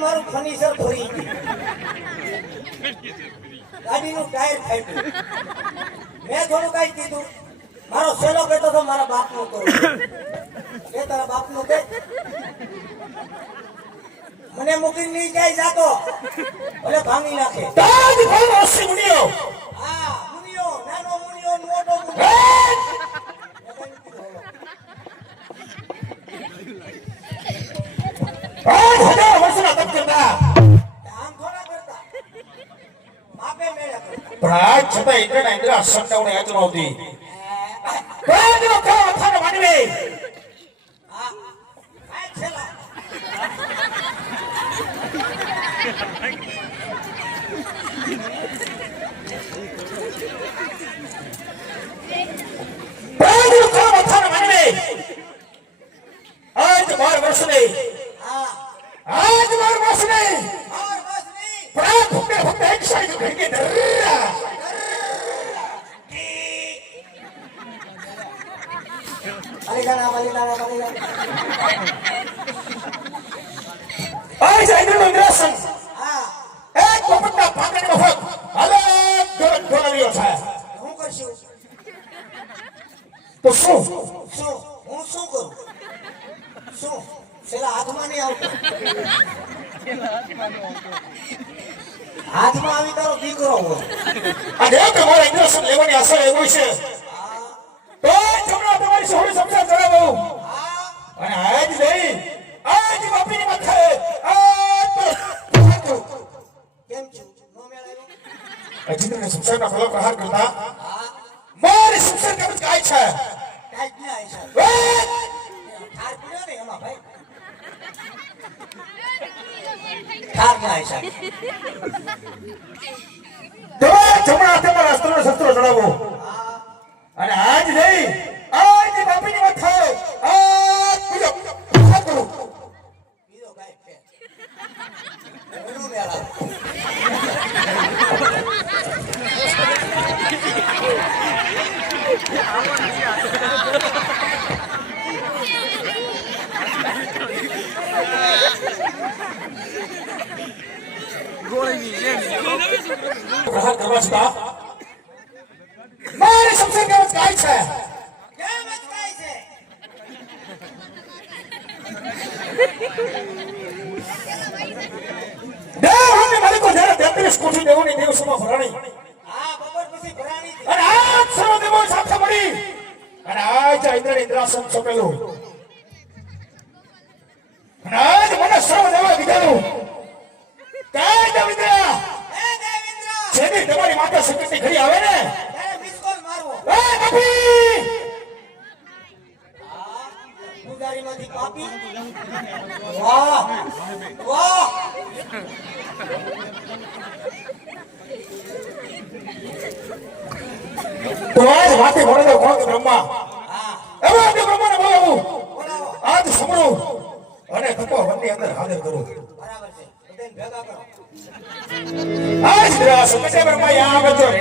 મારું ફર્નિચર ફરી ગાડીનું ટાયર ફાટ્યું. મેં થોડું કઈ કીધું, મારો સેલો કહેતો તો મારા બાપનું કહું કે તારા બાપનું કે મને મૂકીને નહીં જાય જાતો ભલે ભાંગી નાખે. મુનિયો હા મુનિયો, નાનો મુનિયો, મોટો મુનિયો. પણ છતાં ઇન્દ્રના ઇન્દ્રા સંતાવને યાદ નહોતી. તો શું હું શું કરું? શું પેલા હાથમાં નહીં આવતો? હાથમાં આવી તારો દીકરો હોય અને તમારા ઇન્દ્રસન લેવાની આશા એવું છે તો તમને તમારી સોળી સમજા જણાવો. અને આજ નહીં, આજ બાપીની માથે કેમ છું નો મેળાયો? અજીતને સંસારના ફલો પ્રહાર કરતા મારી સંસાર કેમ કાય છે? કાઈ જ નહીં છે. ઠાર પીડ્યો ને એમાં ભાઈ ઠાર ના છે. તો જમણા તમારા અસ્ત્રનો શસ્ત્રો જણાવો. અને આજ નહીં, આજ બાપીની માથે બીજો પ્રહાર કરો. બીજો કાઈ છે એનો મેળાયો. પ્રહાર કરવા છતાં મારી સંસાર કેમ કાય છે? કેમ જ કાઈ છે? દેવની માલિકો જ્યારે 33 કોટી દેવોની દેવસભા ભરાણી હા બપોર પછી ભરાણી હતી. અને આજ સર્વ દેવો સાથે મળી અને આજ ઇન્દ્રાસન સોંપેલું. અને આજ મને સર્વ દેવા કીધેલું કે દેવેન્દ્ર હે દેવેન્દ્ર જેની તમારી માથે સંકટની ઘડી આવે ને ત્યારે મિસ કોલ મારવો. એ બાપી પૂજારીમાંથી પાપી. વાહ વાહ. તો આજ વાતે બોલે કોણ કે બ્રહ્મા હા એવો કે બ્રહ્માને બોલાવું બોલાવો. આજ સમરું અને તપો વનની અંદર હાજર કરું બરાબર છે. બધાને ભેગા કરો. આજ રા સંકટે બ્રહ્મા આવે તો રે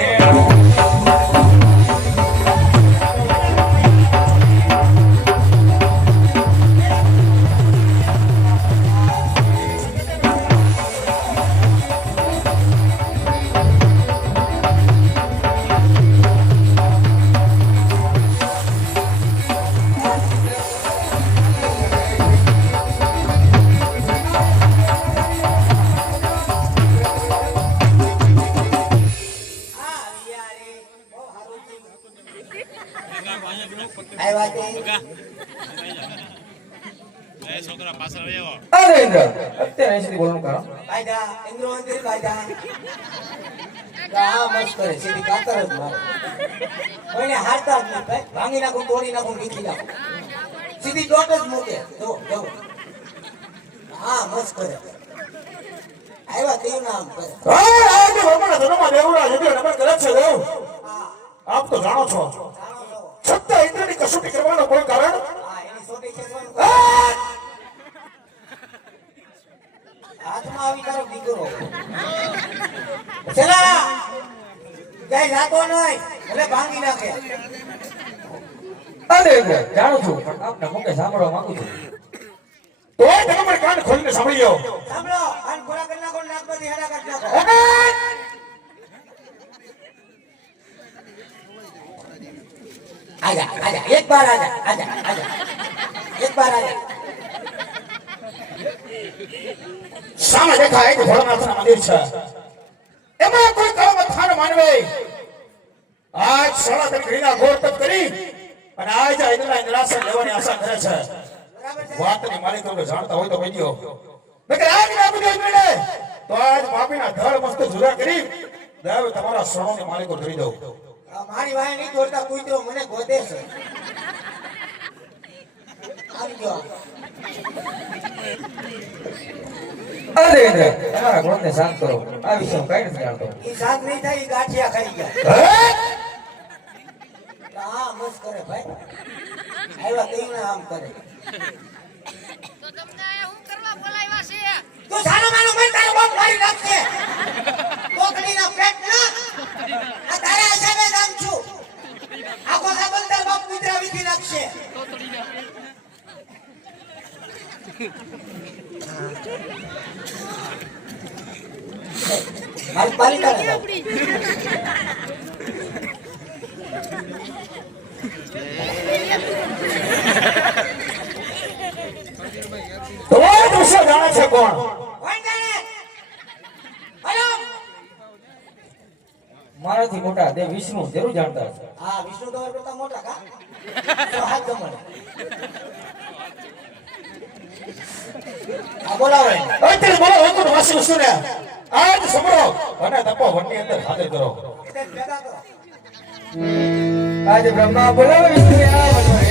હા વિયારે બહુ સારું થયું. આવ્યા તે. છોકરા પાછળ આવ્યો અરે ઇન્દ્ર અત્યારે અહીંથી બોલવાનું કારણ કાયદા ઇન્દ્રો મંદિર કાયદા. આ મસ્ત કરે સીધી કાતર જ મારે. કોઈને હારતા જ નહીં ભાઈ. ભાંગી નાખું તોડી નાખું વીખી નાખું. સીધી દોટ જ મૂકે. જો જો હા મસ્ત કરે. આવ્યા તેવું નામ કરે. આજ બ્રહ્માના ધર્મમાં દેવરા યુદ્ધ નમન કરે છે દેવ હા આપ તો જાણો છો જાણો છો. છતાં ઇન્દ્રની કસોટી કરવાનો કોઈ કારણ હા એની સોટી ખેંચવાનું આ! હાથમાં આવી તારો દીકરો. ચલા જય જાતો નહીં ભલે ભાંગી નાખે. અરે જાણું છું પણ આપના મુખે સાંભળવા માંગુ છું. તોય તમે મને કાન ખોલીને સાંભળી લો સાંભળો કાન ખોલા કરી નાખો ને નાકમાંથી હેડા કાઢી નાખો. આજા આજા એક બાર આજા આજા આજા એક બાર આજા. સામે દેખાય કે ભોળાનાથના મંદિર છે એમાં કોઈ કાળમાં થાન માનવે આજ સનાતન ઘડીના ઘોર તપ કરી અને આજ આ ઇન્દ્રના નિરાશા લેવાની આશા કરે છે બરાબર છે. વાતની માલિકો જાણતા હોય તો કહી દો નકર આજ ના બધું મળે તો આજ પાપીના ધડ મસ્ત જુદા કરી દેવ તમારા શ્રવણની માલિકો ધરી દઉં આ મારી વાય નહીં દોડતા કૂતરો મને ગોતે છે. આવી ગયો. અરે ઇન્દ્ર તમારા ક્રોધને શાંત કરો. આ વિશે હું કઈ નથી જાણતો. ઈ શાંત નહીં થાય ઈ ગાંઠિયા ખાઈ ગયા. હે? હા મસ્ત કરે ભાઈ. આવ્યા તેવું ને આમ કરે. તો તમને હું કરવા બોલાવ્યા છે? તું સાનો માનો મન તારો બાપ મારી નાખશે. કોકડીના પેટ ના. આ તારા હિસાબે નામ છું. આખો સાબલ તાર બાપ કૂતરા વીખી નાખશે. મારી પાલિકા ને જાઓ. તમારે દૃશ્ય જાણે છે કોણ કોણ જાણે? હલો. મારાથી મોટા દેવ વિષ્ણુ જરૂર જાણતા હશે. હા વિષ્ણુ તમારા કરતા મોટા કા? તો હાથ જમણે. હા બોલાવો એને. અત્યારે બોલો વૈકુંઠ વાસી વિષ્ણુને આજ સમરો અને તપો વનની અંદર હાજર કરો તેને ભેગા કરો. આજે બ્રહ્મા બોલાવે વિષ્ણુને આવવાનો રે.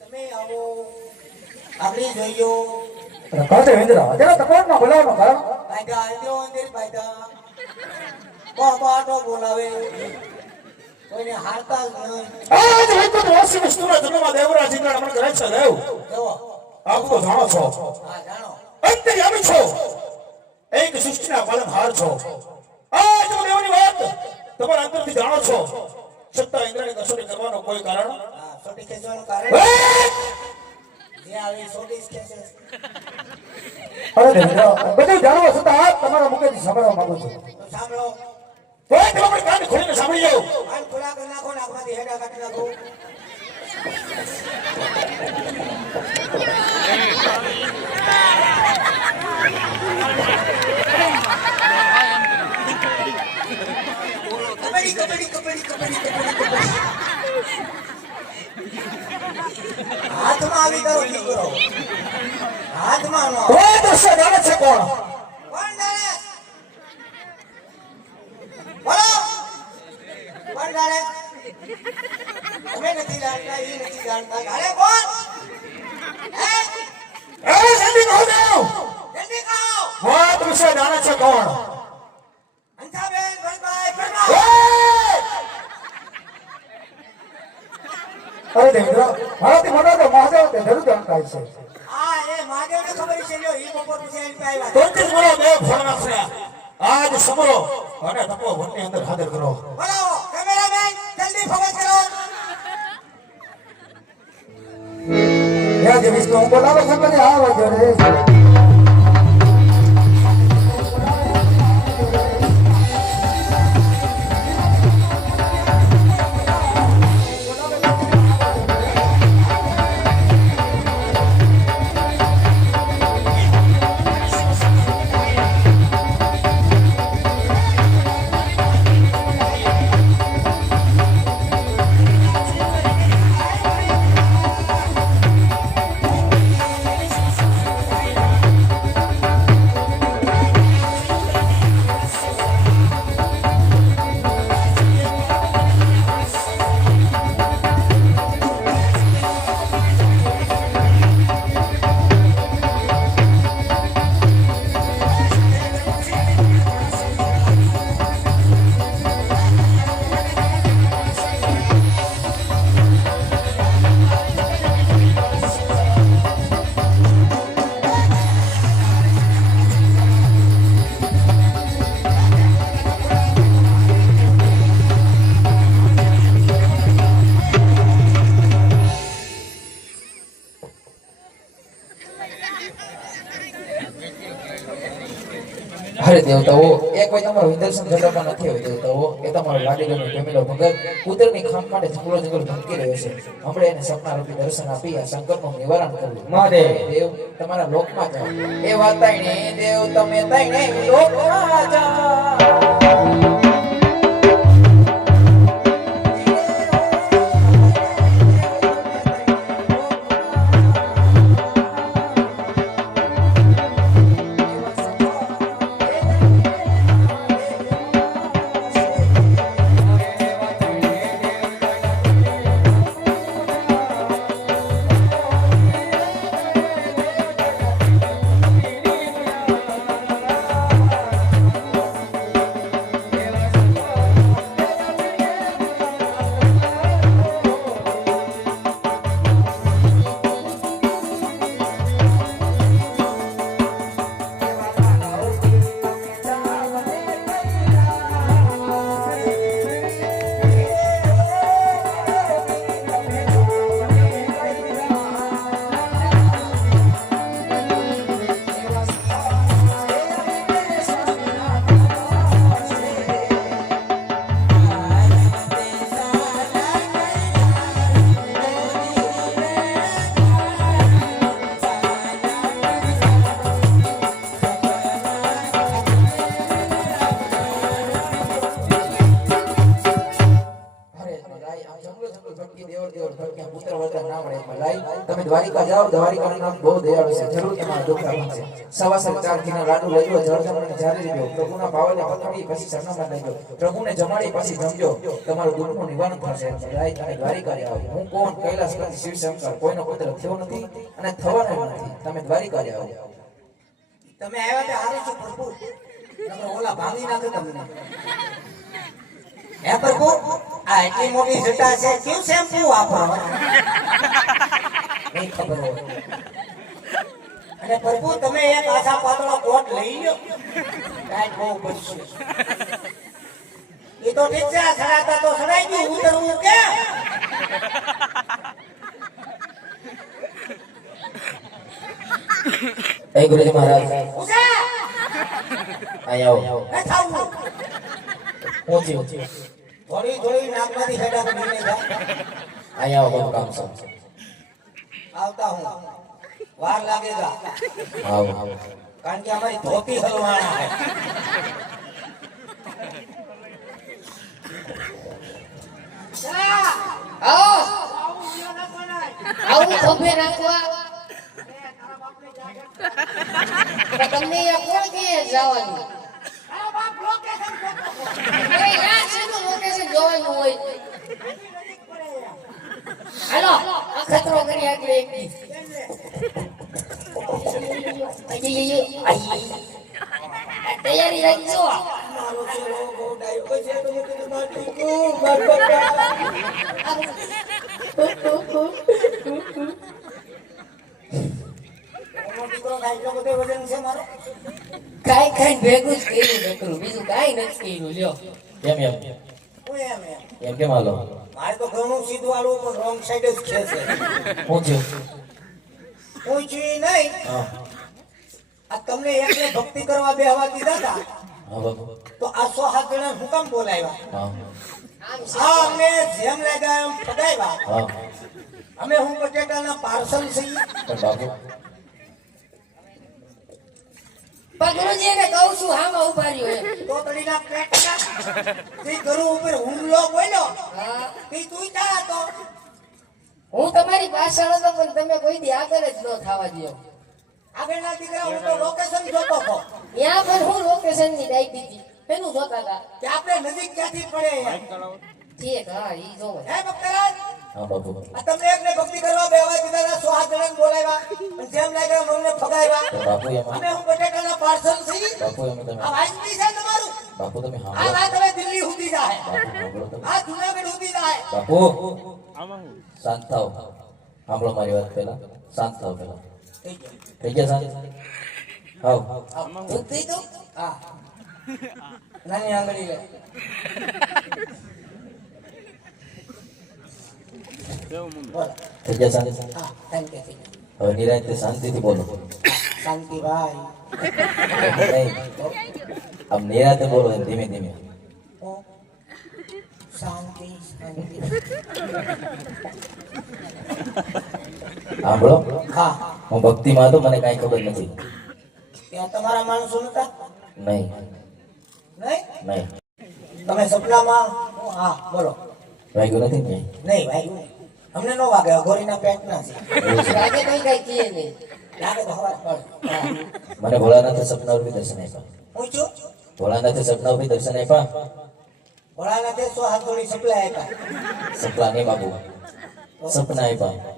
તમે આવો. આગળ જોઈજો. કહો ઇન્દ્ર જરા તપોવનમાં બોલાવવાનું કારણ બાયદા ઇન્દ્રો મંદિર બાયદા. બાબા તો બોલાવે. કોઈને હારતા જ નહીં. આજ વૈકુંઠ વાસી વિષ્ણુના જન્મમાં દેવરાજ ઇન્દ્ર નમન કરે છે દેવ જુઓ. આપ તો જાણો છો હા જાણો. અંતર્યામી છો એક સૃષ્ટિના પાલનહાર છો આજ હું દેવની વાત તમારા અંતરથી જાણો છો છતાં ઇન્દ્રની કસોટી કરવાનો કોઈ કારણ હા સોટી ખેંચવાનું કારણ. હે! જે આવી સોડીસ કે છે અરે દેવેન્દ્ર બધું જાણવા છતાં આ તમારા મુખેથી સાંભળવા માંગુ છું તો સાંભળો કોઈ તમે પણ કાન ખોલીને સાંભળી જાઓ કાન ખુલ્લા કરી નાખો ને આખમાંથી હેડા કાઢી નાખો કબડ્ડી કબડ્ડી કબડ્ડી કબડ્ડી કબડ્ડી હાથમાં આવી કરો દીકરો હાથમાં નો કોઈ દ્રશ્ય જાણે છે કોણ કોણ જાણે બોલો કોણ જાણે તમે નથી જાણતા એ નથી જાણતા જાણે કોણ હે એ જલ્દી કહો દેવ જલ્દી કહો કોઈ દ્રશ્ય જાણે છે કોણ અંધાબેન ભરતભાઈ એ! ભરતભાઈ અરે દેવેન્દ્ર મારાથી મોટા તો મહાદેવ તે જરૂર જાણતા છે આ એ મહાદેવને ખબર છે લ્યો ઈ બપોર પછી આવી આવ્યા તોથી બોલો દેવ ભોળનાથને આજ સમરો અને તપો વનની અંદર હાજર કરો બોલાવો કેમેરામેન જલ્દી ફોકસ કરો હે જે વિષ્ણુ હું બોલાવો સંગને આવજો રે અરે દેવતાઓ એક વાર તમારો વિદર્શન જડવામાં નથી આવ્યો દેવતાઓ એ તમારો લાડીગઢનો જમેલો ભગત પુત્રની ખામ માટે જંગલો જંગલ ભટકી રહ્યો છે હમણાં એને સપના રૂપી દર્શન આપી આ સંકટનું નિવારણ કરવું મહાદેવ દેવ તમારા લોકમાં જાઓ એ વાત તાઈને દેવ તમે તાઈને લોકમાં જાઓ દ્વારિકા જાઓ દ્વારિકાનું નામ બહુ દયાળુ છે જરૂર તમારા દુઃખ લાગશે સવાસર 4 કિના લાડુ લઈ લો જળજમણે જારી લેજો પ્રભુના પાવને પકડી પછી સરનામા લઈ લો પ્રભુને જમાડી પછી જમજો તમારું દુઃખનું નિવારણ થશે રાય અને દ્વારિકા જાઓ હું કોણ કૈલાસપતિ શિવ શંકર કોઈનો પુત્ર થયો નથી અને થવાનો નથી તમે દ્વારિકા જાઓ તમે આવ્યા તે હારું છું પ્રભુ નકર ઓલા ભાંગી નાખે તમને હે પ્રભુ આ એટલી મોટી જટા છે કેવું શેમ્પુ વાપરો નહીં ખબર હોય અને પ્રભુ તમે એક આછા પાતળો કોટ લઈ લો કાંઈ બહુ પડશે એ તો ઠીક છે સડાતા તો સડાઈ ગયું ઉતરવું કે એ ગુરુજી મહારાજ ઉસા અહીંયા આવો એ થાવું ઊંચી ઊંચી થોડી થોડી નાકમાંથી હેડા કરીને જા અહીંયા આવો બધું કામ છે આવતા હું વાર લાગેગા આવો આવો કારણ કે हमारी धोती हलवाना है આવું ખભે રાખવા તમને અહીંયા કોણ કહે જવાનું અરે યાર શેનું લોકેશન જોવાનું હોય હાલો આ ખતરો કરી આગળ એક દી તૈયારી રાખજો મારો છેલ્લો બહુ ડાયો છે તો હું તને મારી દઉં માર બકા મોટો દીકરો કાઈ બધે વજન છે મારો કાઈ કાઈ ભેગું જ કર્યું નકરું બીજું કાઈ નથી કર્યું લ્યો કેમ એમ હું એમ એમ કેમ હાલો મારે તો ઘણું સીધું આલું પણ રોંગ સાઈડ જ ખેંચે ઊંચી ઊંચી નહીં હા આ તમને એકને ભક્તિ કરવા બેહવા દીધા હતા હા બાપુ તો આ 100 જણા હું કામ બોલાવ્યા હા આ અમને જેમ લાગ્યા એમ ફગાવ્યા હા અમે હું બટેટાના પાર્સલ છીએ પણ બાપુ પણ ગુરુજી એને કહું છું હામાં ઉભા રહ્યો એમ તો તડીના પેટના તે ઘરો ઉપર હુમલો બોલ્યો હા તે તું ક્યાં હતો હું તમારી પાછળ હતો પણ તમે કોઈ દી આગળ જ ન થવા દો આગળના દીકરા હું તો લોકેશન જોતો હતો ત્યાં પણ હું લોકેશન ની ડાઈ દીધી એનું જોતા હતા કે આપણે નજીક ક્યાંથી પડે યાર. ઠીક હા ઈ જોવો હે ભક્તરાજ હા બાપુ આ તમને એકને ભક્તિ કરવા બેહવા દીધા હતા 100 જણાને બોલાવ્યા અને જેમ લાગ્યા અમને ફગાવ્યા તો બાપુ એમાં અમે હું બટેટાના પાર્સલ છીએ બાપુ એમ તમે આ વાંચી છે તમારું બાપુ તમે આ સાંભળો વાત હવે દિલ્હી સુધી જાય બાપુ સાંભળો તમે આ જુનાગઢ સુધી જાય બાપુ શાંત થાવ સાંભળો મારી વાત પહેલા શાંત થાવ પહેલા થઈ ગયા શાંત હાવ બુદ્ધિ તો હા નાની આંગળી લે બોલો થઈ ગયા શાંત હા થેન્ક યુ હવે નિરાંતે શાંતિથી બોલો શાંતિ ભાઈ નહીં આમ નિરાંતે બોલો એમ ધીમે ધીમે ઓ શાંતિ શાંતિ સાંભળો હા હું ભક્તિમાં હતો મને કાંઈ ખબર નથી ત્યાં તમારા માણસો નતા નહીં નહીં નહીં તમે સપનામાં હા બોલો વાગ્યું નથી ને નહીં ભાઈ અમને નો વાગે અઘોરીના પેટના છે લાગે કોઈ કઈ કીએ નહીં લાગે તો હવાર પડે હા. મને ભોળાનાથે સપના રૂપી દર્શન આપ્યા હું છું ભોળાનાથે સપના રૂપી દર્શન આપ્યા ભોળાનાથે 100 હાથોડી સપ્લાય આપ્યા સપના નહીં બાપુ સપના આપ્યા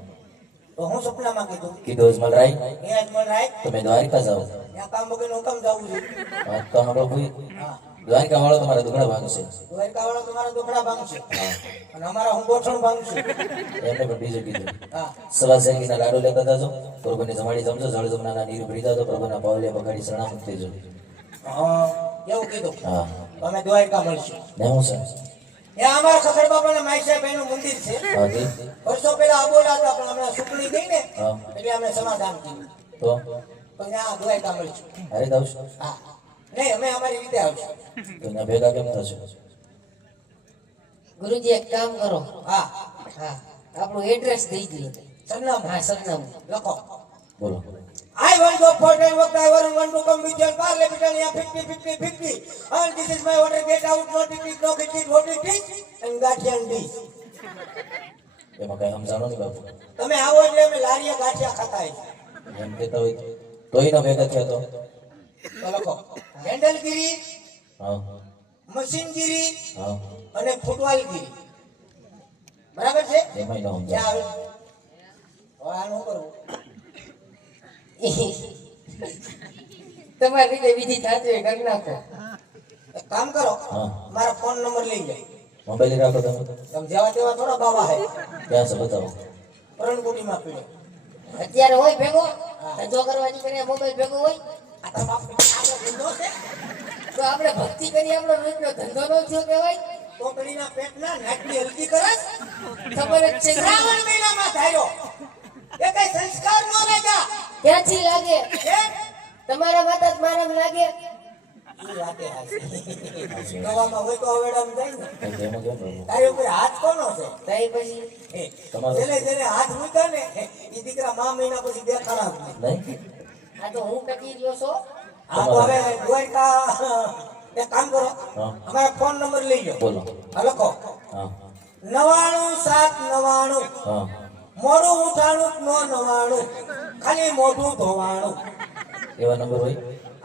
તો હું સપનામાં કીધું કીધું અજમલ રાય એ જ મને રાય તમે દ્વારિકા જાઓ ત્યાં કામ વગર હું કામ જાવું છું હા, તો સાંભળો ભૂઈ હા દ્વારિકા વાળો તમારા દુખડા ભાંગશે દ્વારકા વાળો તમારા દુખડા ભાંગશે હા અને અમારા હું ગોઠણ ભાંગશું એમને પણ બીજું કીધું હા સવા શેરડીના લાડુ લેતા જાજો પ્રભુને જમાડી જમજો જળ જમનાના નીર ભરી જાજો પ્રભુના પાવલે પકડી શરણામુક્ત થઈજો એવું કીધું હા અમે દ્વારકા મળશું ને હું છે એ અમારા ખખડ બાપાના માઈ સાહેબ એનું મંદિર છે હા જી વર્ષો પહેલા અબોલા હતા પણ હમણાં સુકડી ગઈ ને હા એટલે અમે સમાધાન કર્યું તો પણ ત્યાં દ્વારકા મળશું અરે જાઉં છું હા નહીં અમે અમારી રીતે આવશું તો ત્યાં ભેગા કેમ થશો ગુરુજી એક કામ કરો હા હા આપણું એડ્રેસ દઈ દો સરનામું હા સરનામું લખો બોલો I want to for time work. I want to come with your car. Let me tell you, 50. And this is my order. Get out. Not it is. No get it. What it is. And gathiya and this. એમાં કઈ સમજાણો નહીં બાપુ તમે આવો એટલે અમે લારીયા ગાંઠિયા ખાતા હોય એમ કહેતા હોય તોય ના ભેગા થયા તો તો લખો હેન્ડલગીરી હા મશીનગીરી હા અને ફૂટવાલગીરી બરાબર છે એમાંય ના સમજાય ક્યાં આવે હવે આનું કરવું તમારી રીતે વિધિ થતી હોય કરી નાખો એક કામ કરો હા મારા ફોન નંબર લઈ લે મોબાઈલ રાખો તમે તમે જેવા તેવા થોડા બાબા હે ક્યાં છે બતાવો પરણકુટીમાં પીડ્યો અત્યારે હોય ભેગો ધંધો કરવા નીકળે મોબાઈલ ભેગો હોય આ તો બાપ આપણો ધંધો છે તો આપણે ભક્તિ કરી આપણો રોજનો ધંધો નો થયો કહેવાય ટોકડીના પેટના નાકની હલકી કરસ ખબર જ છે ને? શ્રાવણ મહિનામાં થાયો એ કઈ સંસ્કાર નો રેગા ક્યાંથી લાગે એ તમારા માતા જ મારામ લાગે. ઈ વાતે હાચી. નવામાં હોય તો હવેડામાં જાય ને. એમાં કેમ રહું? તારી ઉપર હાથ કોનો છે? તઈ પછી જેને હાથ મૂક્યા ને એ દીકરા મા મહિના પછી દેખાડા જ નહીં. નહીં આ તો હું ટકી રહ્યો છો. આ તો હવે ગોયકા એક કામ કરો, હા. અમારા ફોન નંબર લઈ લો. બોલો. આ લખો હા 99799 હા મોઢું ઉઠાણું નો 99 ખાલી મોઢું ધોવાણું. એવા નંબર હોય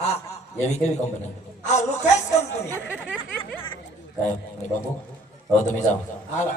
આ એવી કેવી કંપની આ લુકેશ કંપની. કાંઈ નહીં બાપુ હવે તમે જાઓ હાલો.